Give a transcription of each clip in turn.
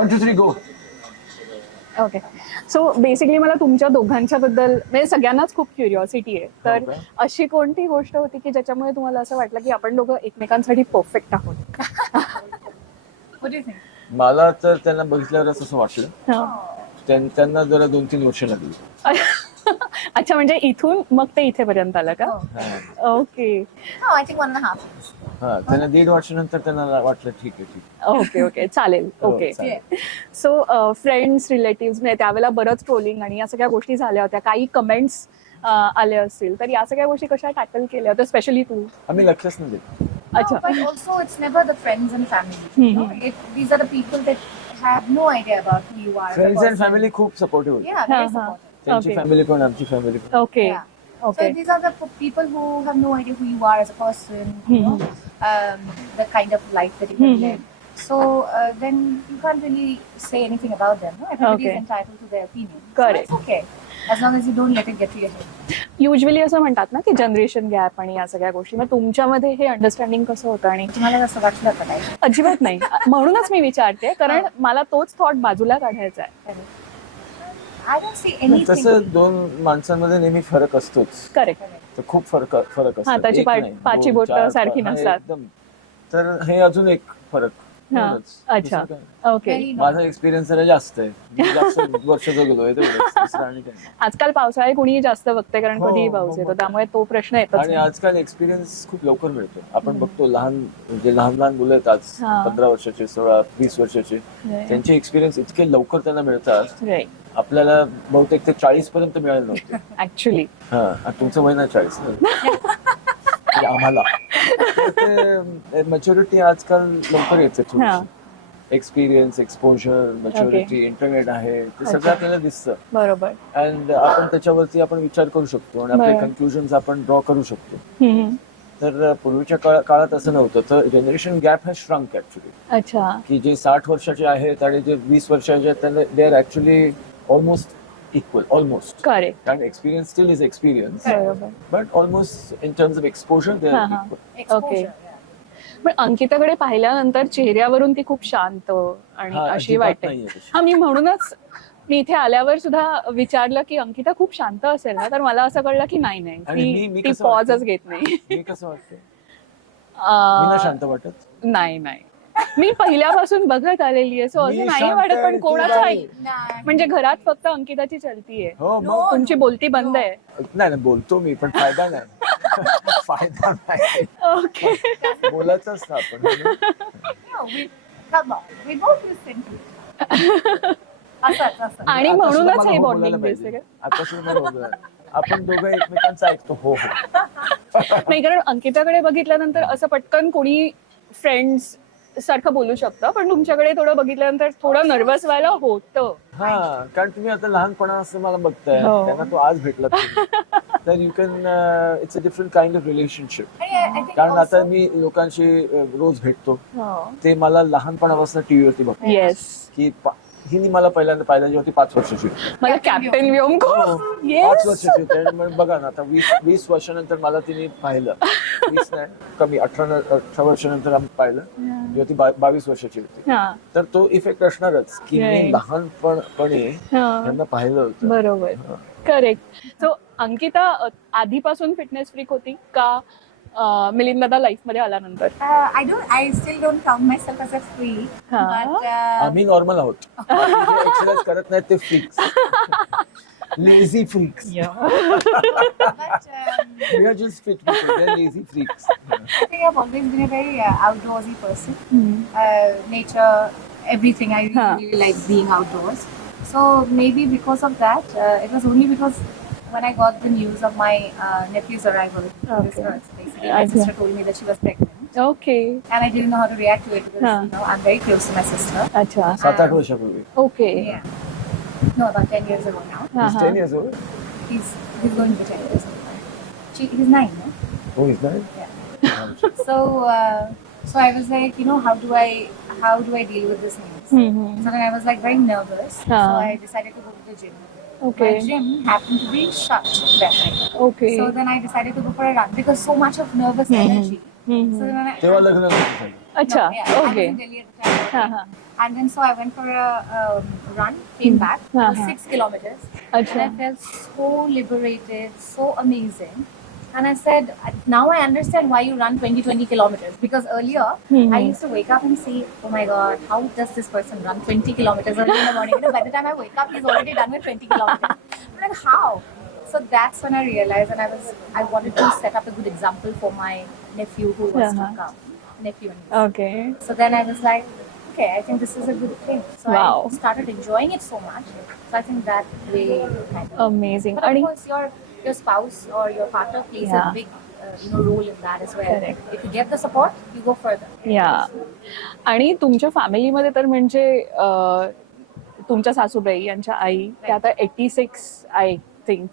1 2 3 गो. Okay. So basically मला तुमच्या दोघांच्या बद्दल म्हणजे सगळ्यांनाच खूप क्युरिओसिटी आहे. तर Okay. अशी कोणती गोष्ट होती की ज्याच्यामुळे तुम्हाला असं वाटलं की आपण दोघं एकमेकांसाठी परफेक्ट आहोत? What do you think? मला तर त्यांना बघितल्यावरच असं वाटलं. हा. त्यांना जरा 2-3 वर्ष लागली. अच्छा, म्हणजे इथून मग ते इथेपर्यंत आलं का? Oh. हा. Okay. No, I think 1.5 years. हा, त्यांना 1.5 वर्षानंतर त्यांना वाटलं ठीक आहे. ओके ओके चालेल. हो, ओके. चालेल. सो फ्रेंड्स रिलेटिव्ह म्हणजे त्यावेळेला बरंच ट्रोलिंग आणि या सगळ्या गोष्टी झाल्या होत्या, काही कमेंट्स आल्या असतील, तर या सगळ्या गोष्टी कशा टॅकल केल्या होत्या स्पेशली तू? आम्ही लक्षच नाही देत. No, Acha. but also it's never the friends and family. You know? These are the people that have no idea about who you are. as a friends and person. Family खूप supportive होती. Yeah, very Uh-huh. supportive. त्यांची Okay. Family पण आमची family पण. Okay. Yeah. Okay. So these are the people who have no idea who you are as a person, you know, the kind of life that you have led. So then you can't really say anything about them. No? Everybody Okay. is entitled to their opinion. Correct. So it's okay, as long as you don't let it get to your head. Usually असं म्हणतात ना की generation gap आणि या सगळ्या गोष्टी, मग तुमच्यामध्ये हे अंडरस्टँडिंग कसं होतं? आणि तुम्हाला असं वाटलं का काही? अजिबात नाही, म्हणूनच मी विचारते, कारण मला तोच थॉट बाजूला काढायचा आहे. I don't see anything. तसं दोन माणसांमध्ये नेहमी फरक असतोच. करेक्ट. तर खूप फरक असतो. हा, त्याची एक नाही, पाची दोन, बोटं चार, सारखी हा, नसतात. एकदम. तर हे अजून एक फरक. हा. एवढंच. अच्छा. दुसरं काय? ओके. Very not. माझा एक्सपिरियन्स जरा जास्त आहे. मी जास्त वर्ष जगलोय तेवढंच. दुसरं आणि काय नाही. आजकाल पावसाळे कुणीही जास्त बघते, कारण हो, कधीही हो, पाऊस हो. येतो, त्यामुळे तो प्रश्न येतच आणि नाही. आजकाल एक्सपिरियन्स खूप लवकर मिळतो. आपण बघतो लहान मुलं आहेत आज, हा. 15 वर्षाचे, 16-20 वर्षाचे, Right. त्यांचे एक्सपिरियन्स इतके लवकर त्यांना मिळतात. राईट. आपल्याला बहुतेक ते 40 पर्यंत मिळाले नव्हते. ऍक्च्युली हा, आणि तुमचं वय ना 40 म्हणजे आम्हाला मॅच्युरिटी आजकाल लवकर येते. हा. एक्सपिरियन्स, एक्सपोजर, मॅच्युरिटी, इंटरनेट आहे, ते अच्छा. सगळं आपल्याला दिसतं. बरोबर. अँड आपण त्याच्यावरती आपण विचार करू शकतो आणि आपले बरं. कन्क्लुजन आपण ड्रॉ करू शकतो. हम्म. तर पूर्वीच्या काळात असं नव्हतं. तर generation gap has shrunk actually. अच्छा. की जे 60 वर्षाचे आहेत आणि जे 20 वर्षाचे आहेत त्यांना they are actually almost equal. Almost. Correct. कारण एक्सपिरियन्स स्टील इज एक्सपिरियन्स, बरोबर. But almost in terms of exposure they हा, आर हा. इक्वल. Exposure, Okay. yeah. पण अंकिताकडे पाहिल्यानंतर चेहऱ्यावरून ती खूप शांत आणि हा, अशी अजिबात वाटते. नाहीये तशी. हा, मी म्हणूनच मी इथे आल्यावर सुद्धा विचारलं की अंकिता खूप शांत असेल ना, तर मला असं कळलं की नाही आणि मी ती कसं पॉजच वाटतं? घेत नाही. मी कसं वाटतं? मी ना शांत वाटत? नाही नाही, मी पहिल्यापासून बघत आलेली आहे, सो असं मी नाही शांत वाटत. आहे, पण तू कोणाचं नाही. Nah. म्हणजे घरात फक्त अंकिताची चलतीये, हो No. मग. तुमची बोलती बंद आहे. नाही बोलतो मी, पण फायदा नाही. फायदा नाही. ओके. बोलायचंच ना आपण. No, come on. We both listen to it. असंच. आणि आता म्हणूनच सुद्धा मला हे हो बॉन्डिंग बोलायला दिसते पाहिजे. का? आता सुद्धा मला बोलायला. आपण दोघं एकमेकांचं ऐकतो. हो हो. नाही, कारण अंकिताकडे बघितल्यानंतर असं पटकन कोणी फ्रेंड्स सारखं बोलू शकतं, पण तुमच्याकडे थोडं बघितल्यानंतर थोडं नर्वस व्हायला होतं. हा, कारण तुम्ही आता लहानपणा असं मला बघताय, हो. त्यांना तो आज भेटला तुम्ही. तर you can it's a different kind of relationship. And I think कारण आता also, मी लोकांशी रोज भेटतो. ते मला लहानपणापासून टीव्हीवरती बघतो. येस. की हिने मला पहिल्यांदा पाहिलं जेव्हा ती 5 वर्षाची होती. मला कॅप्टन व्योमको. 5 येस. वर्षाची होती. आणि मग बघा ना आता 20 वर्षानंतर मला तिने पाहिलं. 20 नाही, कमी 18 वर्षानंतर आम्ही पाहिलं जेव्हा ती 22 वर्षाची होती. हा. तर तो इफेक्ट असणारच की मी Right. लहानपणी हा. त्यांना पाहिलं होतं. बरोबर. करेक्ट. सो अंकिता आधीपासून फिटनेस फ्रीक होती का मिलिंद दादा लाईफ मध्ये आल्यानंतर? I still don't count myself as a freak, हा. but आम्ही नॉर्मल आहोत. एक्सरसाइज करत नाहीत ते freaks. Lazy freaks. We are just fit people. They're lazy freaks. I think I've always been a very outdoorsy person. Nature, everything. I really, Huh. really like being outdoors. So maybe because of that, it was only because when I got the news of my nephew's arrival to this Okay. earth, basically, my Okay. sister told me that she was pregnant. Okay. And I didn't know how to react to it because, Huh. you know, I'm very close to my sister. अच्छा. 7-8 वर्षापूर्वी. Okay. Yeah. No, about 10 years ago now. हा, He's हा. 10 years old. He's going to be 10 years old. He's 9, no? Oh, he's 9? Yeah. So I was like, you know, how do I deal with this news? हम्म. So then I was like very nervous. Huh. So I decided to go to the gym. Okay. My gym happened to be shut that night. Okay. So then I decided to go for a run because so much of nervous energy. So then तेव्हा लग्न झालं. अच्छा. I was okay. in Delhi at the time. हा, हा. And then so I went for a run, came back, it was Uh-huh. 6 kilometers. And अच्छा. I felt so liberated, so amazing. And I said, now I understand why you run 20 kilometers. Because earlier, Mhm. I used to wake up and say, oh my God, how does this person run 20 kilometers early in the morning? You know, by the time I wake up, he's already done with 20 kilometers. I'm like, how? So that's when I realized, and I wanted to set up a good example for my nephew who was to Uh-huh. come. Nephew and niece. Okay. So then I was like, okay, I think this is a good thing. So Wow. I started enjoying it so much. So I think that way kind of. Amazing. But of आणि course, your spouse or your partner plays Yeah. a big role in that as well. Correct. If you get the support, you go further. या आणि तुमच्या फॅमिलीमध्ये तर म्हणजे तुमच्या सासूबाई यांच्या आई त्या आता 86 आय थिंक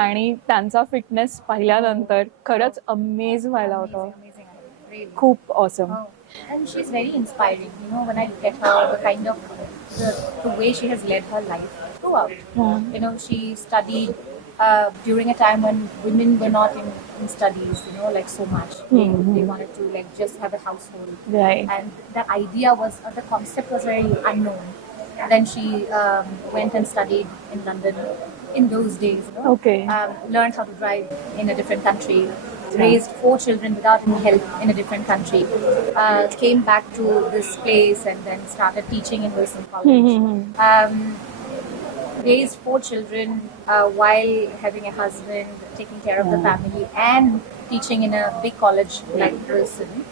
आणि त्यांचा फिटनेस पाहिल्यानंतर खरंच अमेज व्हायला होतं. Amazing, really. खूप awesome. Oh. And she's very inspiring. You know, when I look at her, the kind of the way she has led her life throughout. You know, she studied during a time when women were not in studies. You know, like so much. They wanted to like just have a household. Right. And the idea was, the concept was very unknown. And then she went and studied in London in those days. You know, Okay. learned how to drive in a different country, raised 4 children without any help in a different country, came back to this place and then started teaching in Wilson College. Raised 4 children while having a husband, taking care of the family, and teaching in a big college like Wilson.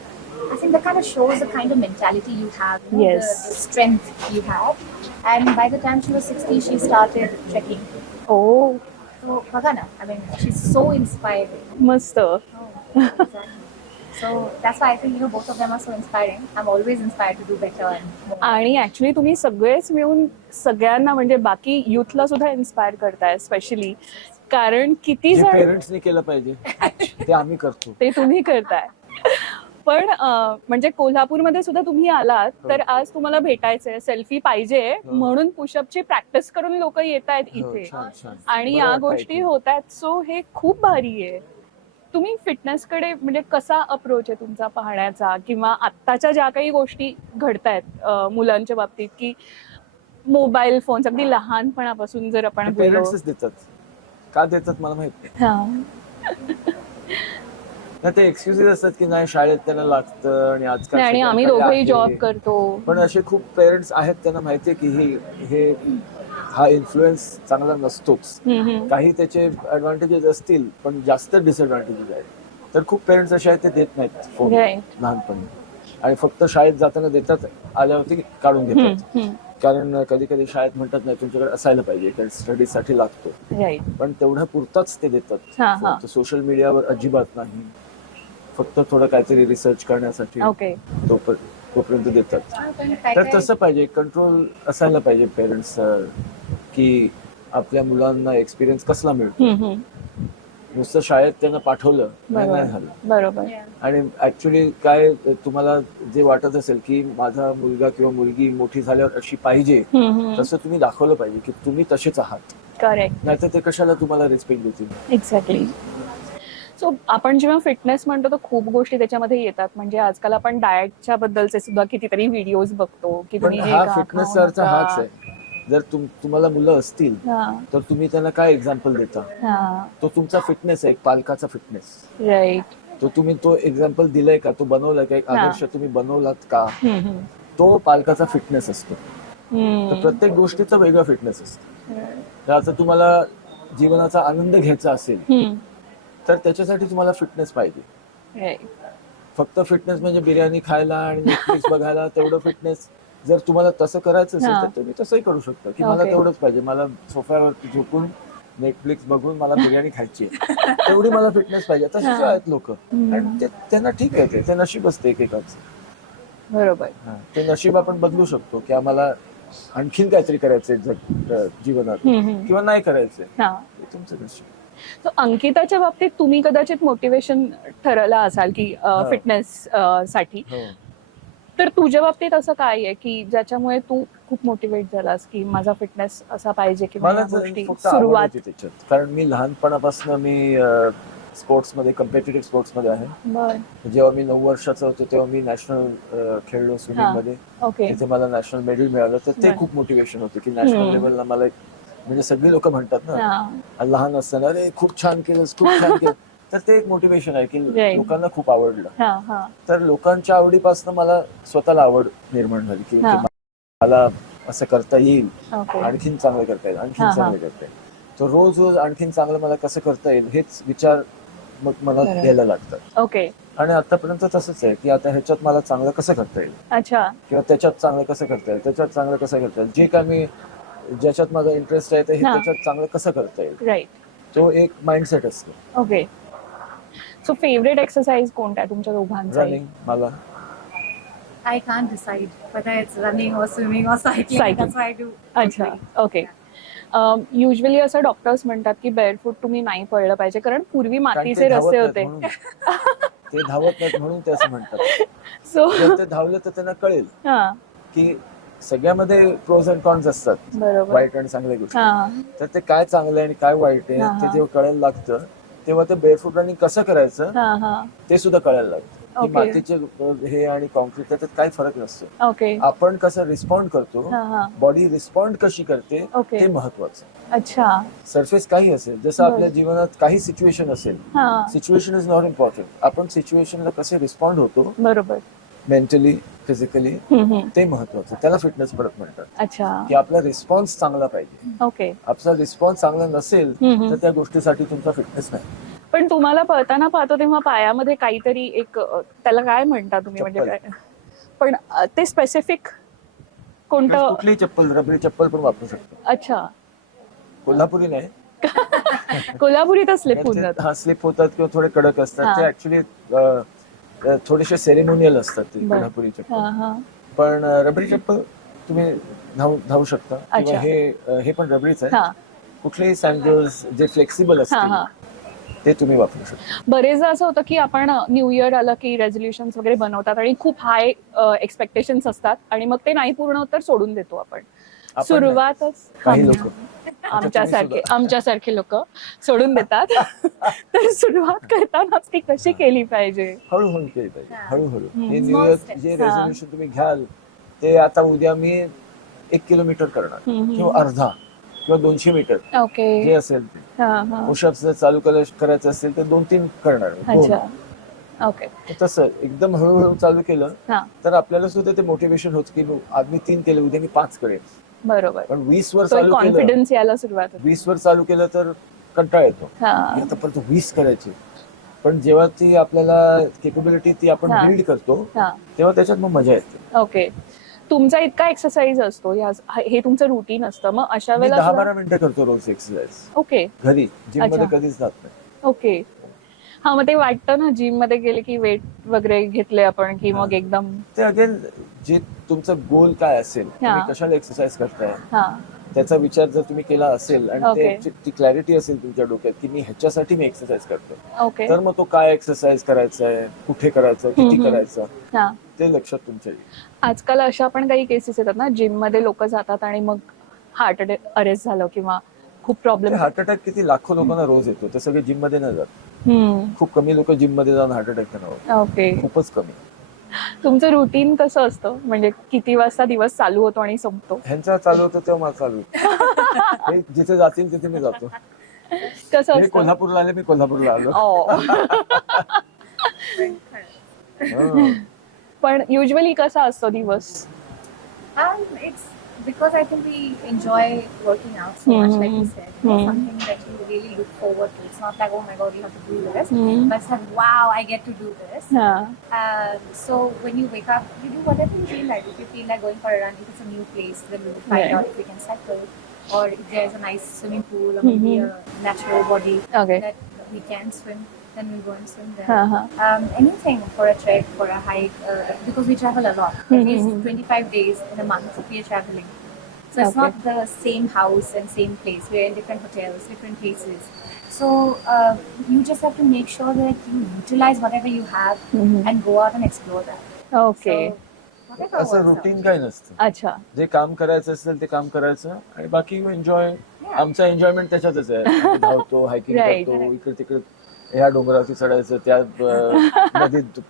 I think that kind of shows the kind of mentality you have, you know, Yes. the strength you have. And by the time she was 60, she started trekking. Oh So, Bhagana, I mean, she's so inspiring. मस्त. Oh, exactly. So that's why I think, you know, both of them are so inspiring. I'm always inspired to do better and more. आणि actually तुम्ही सगळेच मिळून सगळ्यांना म्हणजे बाकी युथला सुद्धा inspire करताय स्पेशली कारण किती जे जण पेरेंट्सनी केलं पाहिजे ते आम्ही करतो. ते तुम्ही करताय पण म्हणजे कोल्हापूरमध्ये सुद्धा तुम्ही आलात तर आज तुम्हाला भेटायचंय सेल्फी पाहिजे म्हणून पुशअपची प्रॅक्टिस करून लोक येत आहेत हो, इथे छान, छान. आणि बरं या वाटतं गोष्टी ऐकून. होत आहेत सो हे खूप भारी आहे. तुम्ही फिटनेसकडे म्हणजे कसा अप्रोच आहे तुमचा पाहण्याचा किंवा आत्ताच्या ज्या काही गोष्टी घडतायत मुलांच्या बाबतीत की मोबाईल फोन्स अगदी लहानपणापासून जर आपण बोललो पेरेंट्सच देतात. का देतात मला माहित नाही. हा. नाही, ते एक्सक्युजेस असतात की नाही शाळेत त्यांना लागतं आणि आजकाल नाही, आणि आम्ही सगळ्यांकडे दोघंही आहे. जॉब करतो. पण असे खूप पेरेंट्स आहेत त्यांना माहितीये की हे हा इन्फ्लुएन्स चांगला नसतोच. काही त्याचे ऍडव्हान्टेजेस असतील पण जास्त डिसएडव्हान्टेजेस आहेत. तर खूप पेरेंट्स असे आहेत ते देत नाहीत फोन Right. लहानपणी आणि फक्त शाळेत जाताना देतात आल्यावरती काढून घेतात. कारण कधी कधी शाळेत म्हणतात नाही तुमच्याकडे असायला पाहिजे कारण स्टडीजसाठी लागतो राईट. पण तेवढ्या पुरताच ते देतात. हा, हा. सोशल मीडियावर अजिबात नाही. फक्त थोडं काहीतरी रिसर्च करण्यासाठी ओके. तोपर्यंत देतात. पण तर तसं पाहिजे कंट्रोल असायला पाहिजे पेरेंट्स की आपल्या मुलांना एक्सपिरियन्स कसला मिळतो. नुसतं शाळेत त्यांना पाठवलं नाही झालं. बरोबर. आणि ऍक्च्युली काय तुम्हाला जे वाटत असेल की माझा मुलगा किंवा मुलगी मोठी झाल्यावर अशी पाहिजे तसं तुम्ही दाखवलं पाहिजे की तुम्ही तसेच आहात. करेक्ट. नाहीतर ते कशाला तुम्हाला रिस्पेक्ट देतील. एक्झॅक्टली. सो आपण जेव्हा फिटनेस म्हणतो तर खूप गोष्टी त्याच्यामध्ये येतात म्हणजे आजकाल आपण डाएटच्या बद्दलचे सुद्धा कितीतरी व्हिडिओज बघतो की पण तुम्ही हे हा खा, फिटनेसचा खाऊ अर्थ नका. हाच आहे. जर तुम्हाला मुलं असतील तर तुम्ही त्यांना काय एक्झाम्पल देता. तो तुमचा फिटनेस आहे एक पालकाचा फिटनेस. राईट. तो एक्झाम्पल दिलाय का तो बनवलाय का एक आदर्श तुम्ही बनवलात का तो पालकाचा फिटनेस असतो. तर प्रत्येक गोष्टीचा वेगळा फिटनेस असतो. तर आता तुम्हाला जीवनाचा आनंद घ्यायचा असेल तर त्याच्यासाठी तुम्हाला फिटनेस पाहिजे. फक्त फिटनेस म्हणजे बिर्याणी खायला आणि नेटफ्लिक्स बघायला तेवढं फिटनेस जर तुम्हाला तसं करायचं असेल तर तुम्ही तसंही करू शकता की मला Okay. तेवढंच पाहिजे. मला सोफ्यावर झोपून नेटफ्लिक्स बघून मला बिर्याणी खायची तेवढी मला फिटनेस पाहिजे. तसेच आहेत लोक आणि त्यांना ठीक आहे ते नशीब असते एकेकाचं. बरोबर. ते नशीब आपण बदलू शकतो की आम्हाला आणखीन काहीतरी करायचंय जीवनात किंवा नाही करायचंय. ते तुमचं नशीब. So, अंकिताच्या बाबतीत तुम्ही कदाचित मोटिवेशन ठरवलं असाल की फिटनेस साठी हो. तर तुझ्या बाबतीत असं काय आहे की ज्याच्यामुळे तू खूप मोटिवेट झालास की माझा फिटनेस असा पाहिजे किंवा मला या जर गोष्टी फक्त आवड सुरुवात होती त्याच्यात कारण मी लहानपणापासून मी स्पोर्ट्समध्ये, कम्पिटिटिव्ह स्पोर्ट्समध्ये आहे. बर. जेव्हा मी 9 वर्षाचा होतो तेव्हा मी नॅशनल खेळलो स्विमिंग मध्ये. ओके. तिथे मला नॅशनल मेडल मिळालं, तर ते बरं. खूप मोटिवेशन होतं की नॅशनल लेवलला मला म्हणजे सगळी लोक म्हणतात ना लहान असताना, अरे खूप छान केलंस, खूप छान केलं. तर ते एक मोटिवेशन आहे की Right. लोकांना खूप आवडलं. तर लोकांच्या आवडीपासून मला स्वतःला आवड निर्माण झाली की मला असं करता येईल, आणखीन चांगलं करता येईल, आणखीन चांगलं करता येईल. तर रोज रोज आणखीन चांगलं मला कसं करता येईल हेच विचार मग मला द्यायला लागतात. ओके. आणि आतापर्यंत तसंच आहे की आता ह्याच्यात मला चांगलं कसं करता येईल, अच्छा. किंवा त्याच्यात चांगलं कसं करता येईल, त्याच्यात चांगलं कसं करता येईल, जे काय मी ज्याच्यात माझा इंटरेस्ट आहे ते त्याच्यात चांगलं कसं करता येईल, राईट. तो एक माइंडसेट असतो. ओके. सो फेवरेट एक्सरसाइज कोणता आहे तुमच्या दोघांचा? रनिंग मला. I can't decide whether it's running or swimming or cycling. Cycling. That's why I do. अच्छा. ओके. युजली असं डॉक्टर्स म्हणतात की बेअरफूट तुम्ही नाही पळलं पाहिजे, कारण पूर्वी कारण मातीचे ते धावत रस्ते नाहीत होते. म्हणून. ते धावत नाहीत म्हणून ते असं म्हणतात. सो जर ते धावले तर त्यांना कळेल की सगळ्यामध्ये प्रोज अँड कॉन्स असतात, बरोबर. वाईट आणि चांगल्या गोष्टी. तर ते काय चांगलं आहे आणि काय वाईट आहे ते जेव्हा कळायला लागतं तेव्हा ते बेअरफूट रनिंग कसं करायचं ते सुद्धा कळायला लागतं. की मातीचे हे आणि कॉन्क्रीट त्याच्यात काही फरक नसतो. ओके. आपण कसं रिस्पॉन्ड करतो, बॉडी रिस्पॉन्ड कशी करते ओके. ते महत्वाचं. अच्छा. सरफेस काही असेल, जसं आपल्या जीवनात काही सिच्युएशन असेल, सिच्युएशन इज नॉट इम्पॉर्टंट, आपण सिच्युएशनला कसे रिस्पॉन्ड होतो बरोबर. मेंटली, फिजिकली, ते महत्वाचं. त्याला फिटनेस परत म्हणतात. अच्छा. की आपला रिस्पॉन्स चांगला पाहिजे. ओके. आपला रिस्पॉन्स चांगला नसेल तर त्या गोष्टीसाठी तुमचा फिटनेस नाही. पण तुम्हाला पळताना पाहतो तेव्हा पायामध्ये काहीतरी एक त्याला काय म्हणता तुम्ही, म्हणजे काय, पण ते स्पेसिफिक कोणतं? कुठलीही चप्पल, रबरी चप्पल पण वापरू शकतो. अच्छा. कोल्हापुरी नाही. कोल्हापुरी तर स्लिप होऊन जात. हा, स्लिप होतात किंवा थोडे कडक असतात. ते ऍक्च्युली थोडेसे सेरेमोनियल असतात ते कोल्हापुरी चप्पल. पण रबरी चप्पल तुम्ही धावू शकता. किंवा हे पण रबरीच आहे. कुठलेही सँडल्स जे फ्लेक्सिबल असतात ते तुम्ही वापरू शकता. बरेचदा असं होतं की आपण न्यू इयर आलं की रेझोल्युशन्स वगैरे बनवतात आणि खूप हाय एक्सपेक्टेशन्स असतात आणि मग ते नाही पूर्ण होत तर सोडून देतो आपण. सुरुवातच काही लोक, आमच्यासारखे लोक सोडून देतात. तर सुरुवात करतानाच ती कशी केली पाहिजे? हळूहळू केली पाहिजे. हळूहळू. हे न्यू इयर जे रेझोल्युशन तुम्ही घ्याल ते आता उद्या मी 1 किलोमीटर करणार किंवा अर्धा किंवा 200 मीटर जे असेल ते. पुशअप्स जर चालू करायचं असेल तर 2-3 करणार. ओके. तसं एकदम हळूहळू चालू केलं तर आपल्याला सुद्धा ते मोटिवेशन होतं की आज मी 3 केले, उद्या मी 5 करेन. बरोबर. पण 20 वर चालू केलं, कॉन्फिडन्स यायला सुरुवात होते. 20 वर चालू केलं तर कंटाळा येतो. आता परत 20 करायचे. पण जेव्हा ती आपल्याला केपेबिलिटी ती आपण बिल्ड करतो तेव्हा त्याच्यात मग मजा येते. ओके. तुमचा इतका एक्सरसाइज असतो, हे तुमचं रुटीन असतं, मग अशा वेळेला 10-12 मिनिटं करतो रोज एक्सरसाइज. ओके. घरी जिम मध्ये कधीच जात नाही. ओके. हा, मग ते वाटतं ना जिम मध्ये गेले की वेट वगैरे घेतले आपण की मग एकदम ते अगेन जे तुमचं गोल काय असेल, तुम्ही कशाला एक्सरसाइज करताय त्याचा विचार जर तुम्ही केला असेल आणि ती क्लॅरिटी असेल तुमच्या डोक्यात की मी ह्याच्यासाठी मी एक्सरसाइज करतो, तर मग तो काय एक्सरसाइज करायचा आहे, कुठे करायचं, किती करायचं ते लक्षात तुमच्या येईल. आजकाल अशा पण काही केसेस येतात ना जिम मध्ये लोक जातात आणि मग हार्ट अरेस्ट झालं किंवा खूप प्रॉब्लेम. हार्ट अटॅक किती लाखो लोकांना रोज येतो, ते सगळे जिम मध्ये न जात. खूप कमी लोक जिम मध्ये जाऊन हार्ट अटॅक त्यांना. ओके. खूपच कमी. तुमचं रुटीन कसं असतं, म्हणजे किती वाजता दिवस चालू होतो आणि संपतो? ह्यांचा चालू होतो तेव्हा मला चालू होतो. जिथे जातील तिथे मी जातो. कसं असतं? कोल्हापूरला आले, मी कोल्हापूरला आलो. पण युजली कसा असतो दिवस? It's because I think we enjoy working out so much, like you said. It's something that you really look forward to. It's not like, oh my god, you have to do this. But it's like, wow, I get to do this. So when you wake up, you do whatever you feel like. If you feel like going for a run, if it's a new place, then we will find out if we can cycle. Or if there's a nice swimming pool or maybe a natural body that we can swim, then we go and swim there. Anything for a trek, for a hike, because we travel a lot. At least 25 days in a month we are traveling. So it's not the same house and same place. We're in different hotels, different places. So you just have to make sure that you utilize whatever you have and go out and explore that. Okay. असं routine काही नसतं. अच्छा. जे काम करायचं असेल ते काम करायचं आणि बाकी यू एन्जॉय. आमचा एन्जॉयमेंट त्याच्यातच आहे. धावतो, हायकिंग करतो, इकडे तिकडे ह्या डोंगरावरती चढायचं, त्या नदीत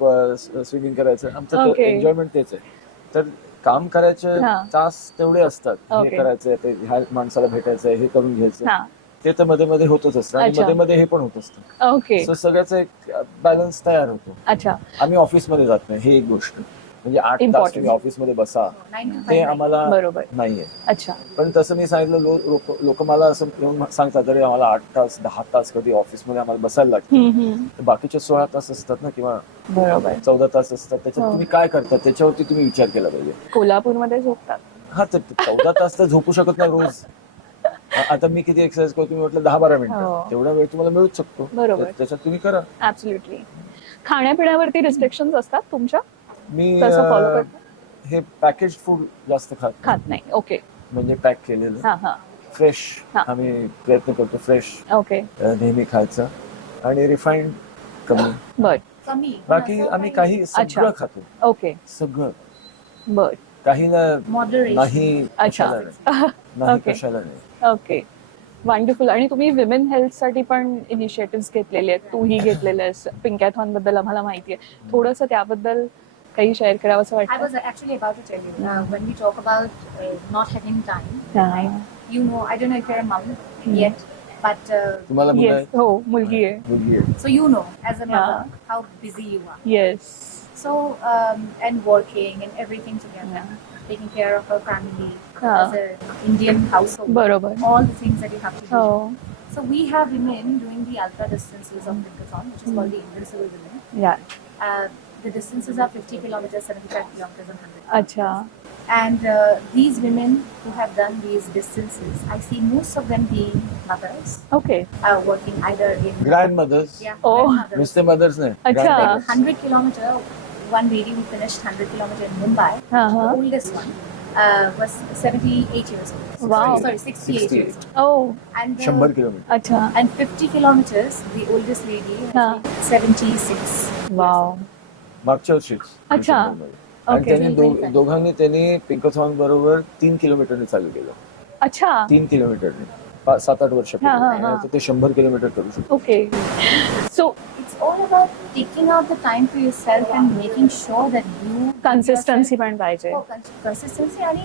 स्विमिंग करायचं, आमचं Okay. एन्जॉयमेंट तेच आहे. तर काम करायचे हा. तास तेवढे असतात, हे Okay. करायचंय, ते ह्या माणसाला भेटायचंय, हे करून घ्यायचं, हा. ते तर मध्ये मध्ये होतच असतं आणि अच्छा. मध्ये मध्ये हे पण होत असतं. ओके. सो सगळ्याचा एक बॅलन्स तयार होतो. अच्छा. आम्ही ऑफिसमध्ये जात नाही, ही एक गोष्ट. म्हणजे 8 तास Important. तुम्ही ऑफिसमध्ये बसा, 9 to 5 ते आम्हाला बरोबर. नाहीये. अच्छा. पण तसं मी सांगितलं, लोक मला असं येऊन सांगतात, अरे आम्हाला 8 तास 10 तास कधी ऑफिसमध्ये आम्हाला बसायला लागतं. तर बाकीचे 16 तास असतात ना, किंवा बरोबर. 14 तास असतात, त्याच्यात हो. तुम्ही काय करता त्याच्यावरती तुम्ही विचार केला पाहिजे. कोल्हापूरमध्ये झोपतात. हा, तर 14 तास तर झोपू शकत नाही रोज. आता मी किती एक्सरसाइज करतो, मी म्हटलं 10-12 मिनिटं, हो. तेवढा वेळ तुम्हाला मिळूच शकतो. बरोबर. त्याच्यात तुम्ही करा. ऍब्सोल्युटली. खाण्यापिण्यावरती रिस्ट्रिक्शन असतात तुमच्या? मी तसं follow करता? हे पॅकेज फूड जास्त खात नाही. ओके. म्हणजे पॅक केलेलं हा हा. फ्रेश हा. आम्ही प्रयत्न करतो, फ्रेश ओके. नेहमी खायचं, आणि रिफाईंड कमी. बर. कमी. बाकी आम्ही काही सगळं अच्छा. खातो, ओके. सगळं. बर. काही Moderation. नाही अच्छा. कशाला नाही, नाही ओके. कशाला नाही. ओके. वंडरफुल. आणि तुम्ही विमेन हेल्थसाठी पण इनिशिएटिव्ह घेतलेले आहेत, तूही घेतलेले आहेस. पिंकॅथॉन बद्दल आम्हाला माहिती आहे, थोडंसं त्याबद्दल काही शेअर करावं असं I वाटतं? was actually about to tell you, when we talk about not having time, हा. you know, I don't know if you're a mom yet, but तुम्हाला मुलं येस. आहेत? हो, मुलगी आहे. मुलगी आहे. so you know, as a mother, how busy you are. Yes. So, and working and everything together, taking care of her family as an Indian household, बरोबर. all the things that you have to do. हो. So we have women doing the ultra distances of Pinkathon, which is called the Invincible Women. या. The distances are 50 kilometers, 75 kilometers, and 100 अच्छा. And these women who have done these distances, I see most of them being mothers, okay. working either in grandmothers, yeah, Oh. grandmothers. नुसते mothers नाही. अच्छा. grandmothers. Like 100 kilometer, one lady who finished 100 kilometer in Mumbai, हा the हा. oldest one, was 78 years old. Wow. Sorry, 68 60. years old. Oh. And 100 kilometer. अच्छा. and 50 kilometers, the oldest lady, I Huh. think 76. Wow. मागच्या वर्षीच. अच्छा. आणि Okay. त्यांनी दोघांनी त्यांनी पिंकथॉन बरोबर 3 किलोमीटरने चालू केलं. अच्छा. 3 किलोमीटरने 7-8 वर्ष. हा, हा, हा. ते 100 किलोमीटर करू शकतो. Okay. So It's all about taking out the time for yourself and making sure that you consistency पण पाहिजे. consistency and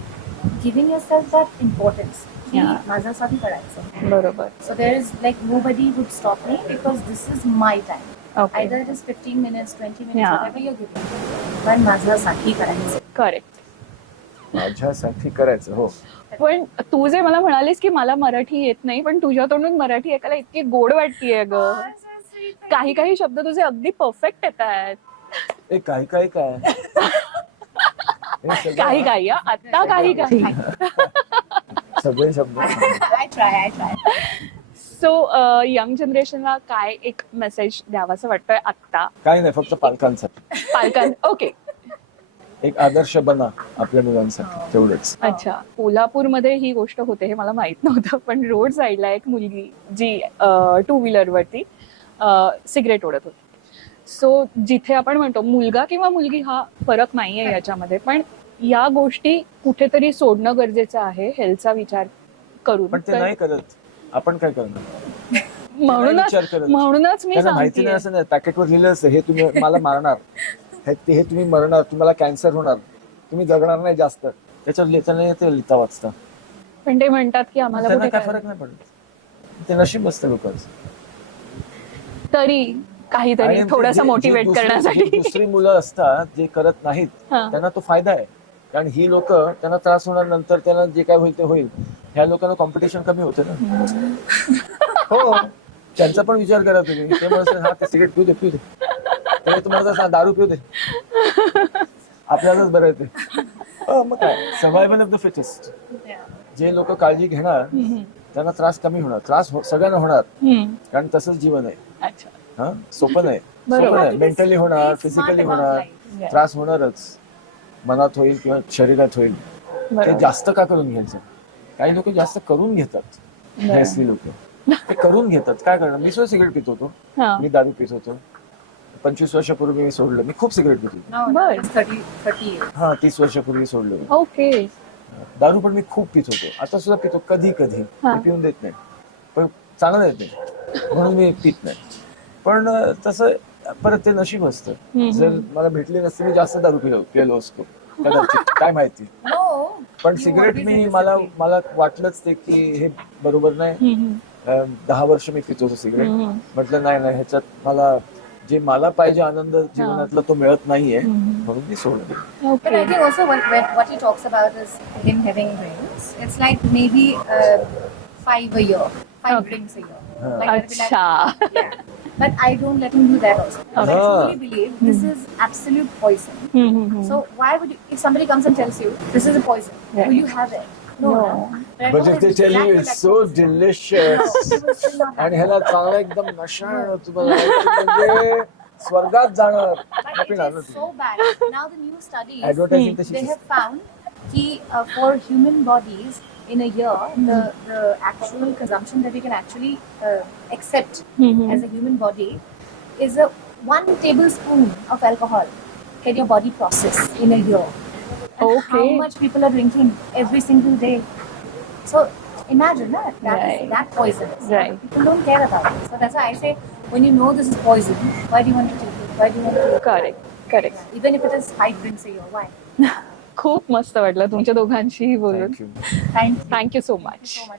giving yourself that importance. की Yeah. माझ्यासाठी करायचं. बरोबर. So there is like nobody would stop me because this is my time. Okay. Either it is 15 minutes, 20 minutes, Yeah. whatever you're giving. पण माझ्यासाठी करायचं. Correct. माझ्यासाठी करायचं. हो. पण तू जे मला म्हणालीस की मला मराठी येत नाही, पण तुझ्या तोंडून मराठी ऐकायला इतकी गोड वाटतीये ग. काही काही शब्द तुझे अगदी परफेक्ट येत आहेत. ए, काही काही काय हे सगळं- काही काही हा, आत्ता काही काही. सगळे शब्द. I try. सो यंग जनरेशनला काय एक मेसेज द्यावासं वाटतंय आत्ता काही नाही, फक्त पालकांसाठी पालकां? ओके. एक आदर्श बना आपल्या मुलांसाठी, तेवढंच. अच्छा. कोल्हापूरमध्ये ही गोष्ट होते हे मला माहित नव्हतं, पण रोड साईडला एक मुलगी जी 2 व्हीलरवरती सिगरेट ओढत होती. सो जिथे आपण म्हणतो मुलगा किंवा मुलगी हा फरक नाहीये याच्यामध्ये, पण या गोष्टी कुठेतरी सोडणं गरजेचं आहे हेल्थचा विचार करून. पण ते नाही करत, आपण काय करणार? म्हणूनच विचार करत. म्हणूनच मी त्यांना माहिती नाही, सांगते. असं नाही, पॅकेटवर लिहिलं असतं हे तुम्ही मला मारणार, हे तुम्ही मरणार, तुम्हाला कॅन्सर होणार, तुम्ही जगणार नाही जास्त, त्याच्यावर लिहिताना ते लिहिता वाचता. पण ते म्हणतात की आम्हाला त्यांना कुठे काय काय. फरक नाही पडत, ते नशीब असतं लोकांचं. तरी काहीतरी आणि थोडंसं जे- मोटिवेट जे दुसरी- करण्यासाठी. जे दुसरी मुलं असतात जे करत नाहीत, हा. त्यांना तो फायदा आहे. कारण ही लोक, त्यांना त्रास होणार, नंतर त्यांना जे काय होईल ते होईल. ह्या लोकांना कॉम्पिटिशन कमी होते ना. हो, त्यांचा पण विचार करा तुम्ही. ते म्हणतात हा ते सिगरेट पिऊ दे. ते तुम्हाला तसं दारू पिऊ दे, आपल्यालाच बरं येते. मग काय, सर्व्हायव्हल ऑफ द फिटेस्ट. जे लोक काळजी घेणार त्यांना त्रास कमी होणार. त्रास सगळ्यांना होणार, कारण तसंच जीवन आहे. अच्छा. हा, सोपं नाही. बरोबर. सोपं नाही. मेंटली होणार, Be smart फिजिकली about होणार, life. त्रास होणारच. मनात होईल किंवा शरीरात होईल. ते बरोबर. जास्त का करून घ्यायचं? काही लोक जास्त करून घेतात. असली लोक ते करून घेतात. काय करणार? मी सुद्धा सिगरेट पित होतो, हा. मी दारू पित होतो. 25 वर्षापूर्वी मी सोडलं. मी खूप सिगरेट पित होतो. No, Bye. it's 30 years. हा, 30 वर्षापूर्वी सोडलं मी. ओके. दारू पण मी खूप पित होतो. आता सुद्धा पितो कधी कधी. हा. मी पिऊन देत नाही, पण चांगलं येते म्हणून मी पित नाही. पण तसं परत ते नशीब असतं. जर मला भेटली नसती मी जास्त दारू केलो असतो कदाचित, काय माहिती. No. पण you cigarette always me had मला discipline. मला वाटलंच ते की हे बरोबर नाही. 10 वर्ष मी पितो सिगरेट. म्हटलं नाही नाही, ह्याच्यात मला जे मला पाहिजे आनंद जीवनातला तो मिळत नाहीये, म्हणून मी सोडली. But I think also what he talks about is him having drinks. It's like maybe 5 a year, 5 Okay. drinks a year. Huh. Like that'll be like- अच्छा. yeah. But I don't let him do that also. But I Okay. truly believe this is absolute poison. So why would you, if somebody comes and tells you this is a poison, Right. will you have it? No. No. But I But know if they it's tell you exactly it's like so poison. delicious No, you will still not have आणि it. ह्याला चांगला एकदम नशा आहे, तुम्हाला म्हणजे स्वर्गात जाणार, But पिणार it ना is तुम्ही. so bad. Now the new studies, Advertising तशीच they असते. have found that for human bodies in a year, the actual consumption that we can actually accept as a human body is 1 tablespoon of alcohol can your body process in a year. And how Okay. much people are drinking every single day. So imagine that. That Right. is that poisonous. Right. People don't care about it. So that's why I say, when you know this is poison, why do you want to take it? Why do you want to? Correct. Even if it is 5 drinks a year, why? खूप मस्त वाटलं तुमच्या दोघांशीही बोलून. Thank you. Thank you. Thank you so Thank you much. so much.